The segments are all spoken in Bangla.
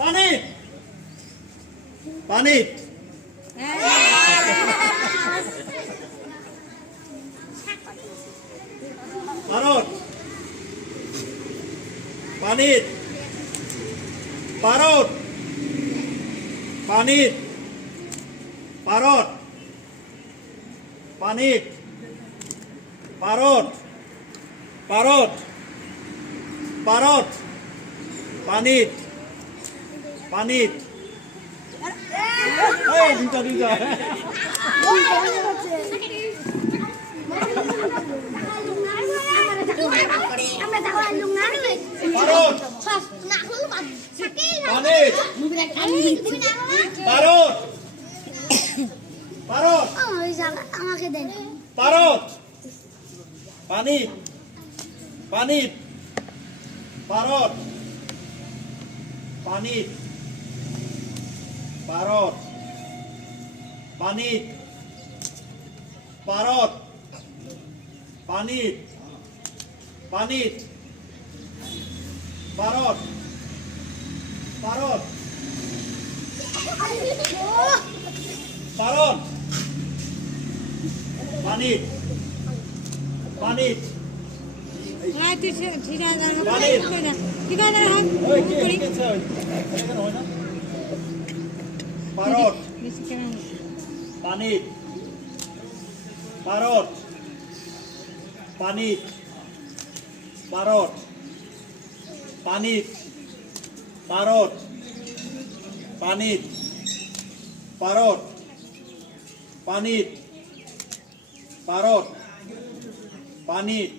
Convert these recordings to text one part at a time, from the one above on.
পানিত পানিত ভারত পানিত ভারত পানিত ভারত পানিত ভারত ভারত ভারত পানিত পানিত এই দুটা দুটা ভারত পানিত ভারত ভারত আমাকে দেন ভারত পানিত পানিত ভারত পানিত ভারত পানিত ভারত পানিত পানিত ভারত ভারত ভারত পানিত পানিত ওই কে গেছে এখানে হয় না ভারত পানিত ভারত পানিত ভারত পানিত ভারত পানিত ভারত পানিত ভারত পানিত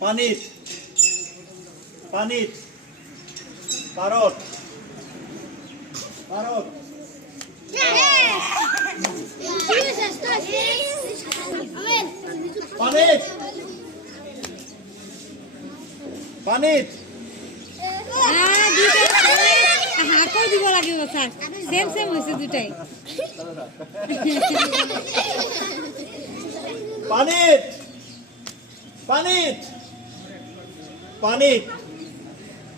পানিত পানিত ভারত ভারত পানিত পানিত হাকর দিব লাগিব স্যার সেম সেম হয়েছে দুটাই পানিত পানিত পানিত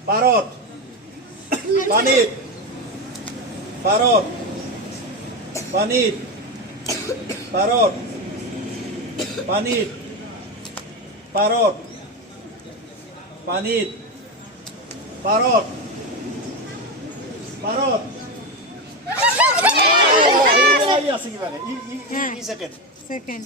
ভারত পানিত ভারত পানিত ভারত পানিত ভারত পানিত ভারত ভারত এই আছে কি মানে ই সেকেন্ড সেকেন্ড